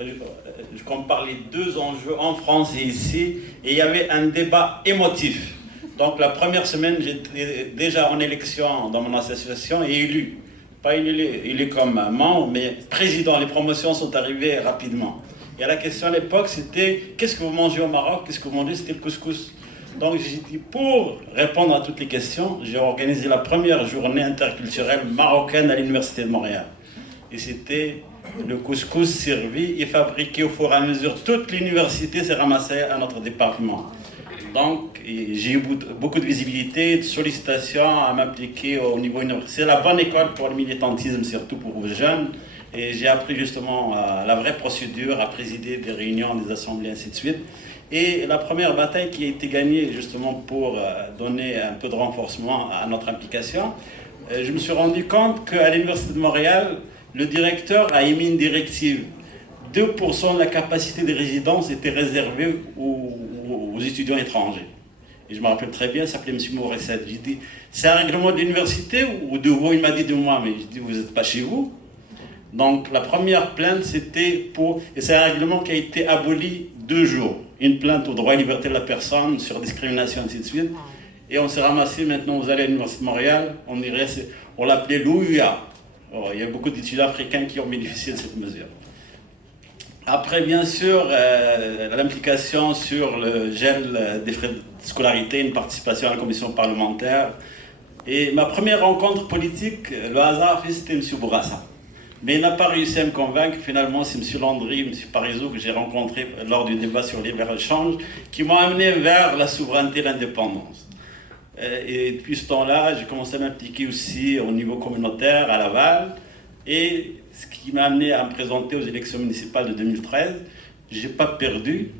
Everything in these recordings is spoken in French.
Je compare les deux enjeux en France et ici, et il y avait un débat émotif. Donc la première semaine, j'étais déjà en élection dans mon association et élu. Pas élu comme membre, mais président. Les promotions sont arrivées rapidement. Et la question à l'époque, c'était « Qu'est-ce que vous mangez au Maroc ?» Qu'est-ce que vous mangez? C'était le couscous. Donc j'ai dit, pour répondre à toutes les questions, j'ai organisé la première journée interculturelle marocaine à l'Université de Montréal. Et c'était le couscous servi et fabriqué au fur et à mesure. Toute l'université s'est ramassée à notre département. Donc j'ai eu beaucoup de visibilité, de sollicitations à m'impliquer au niveau universitaire. C'est la bonne école pour le militantisme, surtout pour les jeunes. Et j'ai appris justement la vraie procédure, à présider des réunions, des assemblées, ainsi de suite. Et la première bataille qui a été gagnée justement pour donner un peu de renforcement à notre implication, je me suis rendu compte qu'à l'Université de Montréal, le directeur a émis une directive. 2% de la capacité des résidences était réservée aux étudiants étrangers. Et je me rappelle très bien, il s'appelait M. Morisset. J'ai dit, c'est un règlement de l'université ou de vous? Il m'a dit de moi, mais j'ai dit, vous n'êtes pas chez vous? Donc la première plainte, c'était pour... Et c'est un règlement qui a été aboli 2 jours. Une plainte au droit et liberté de la personne, sur discrimination, ainsi de suite. Et on s'est ramassé, maintenant vous allez à l'Université de Montréal, on l'appelait l'OUA. Il y a beaucoup d'étudiants africains qui ont bénéficié de cette mesure. Après, bien sûr, l'implication sur le gel des frais de scolarité, une participation à la commission parlementaire. Et ma première rencontre politique, le hasard, c'était M. Bourassa. Mais il n'a pas réussi à me convaincre. Finalement, c'est M. Landry, M. Parizeau que j'ai rencontré lors du débat sur le libre-échange qui m'ont amené vers la souveraineté et l'indépendance. Et depuis ce temps-là, j'ai commencé à m'impliquer aussi au niveau communautaire, à Laval. Et ce qui m'a amené à me présenter aux élections municipales de 2013, je n'ai pas perdu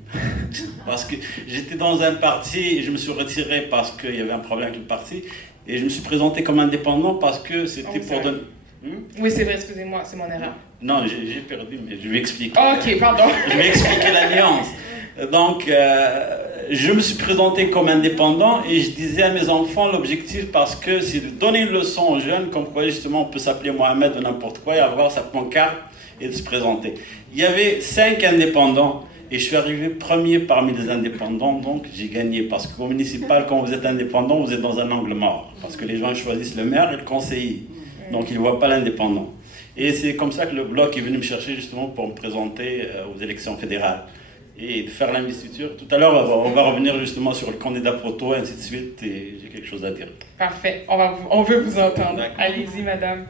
parce que j'étais dans un parti et je me suis retiré parce qu'il y avait un problème avec le parti. Et je me suis présenté comme indépendant parce que c'était pour donner... Oui, c'est vrai, excusez-moi, c'est mon erreur. Non, j'ai perdu, mais je vais expliquer. Ok, pardon. Je vais expliquer la nuance. Donc, je me suis présenté comme indépendant et je disais à mes enfants, l'objectif, parce que c'est de donner une leçon aux jeunes, comme quoi justement on peut s'appeler Mohamed ou n'importe quoi et avoir sa pancarte et de se présenter. Il y avait 5 indépendants et je suis arrivé premier parmi les indépendants, donc j'ai gagné. Parce qu'au municipal, quand vous êtes indépendant, vous êtes dans un angle mort. Parce que les gens choisissent le maire et le conseiller. Donc ils ne voient pas l'indépendant. Et c'est comme ça que le Bloc est venu me chercher justement pour me présenter aux élections fédérales et de faire l'investiture. Tout à l'heure, on va revenir justement sur le candidat proto, et ainsi de suite, et j'ai quelque chose à dire. Parfait, on veut vous entendre. Allez-y, madame.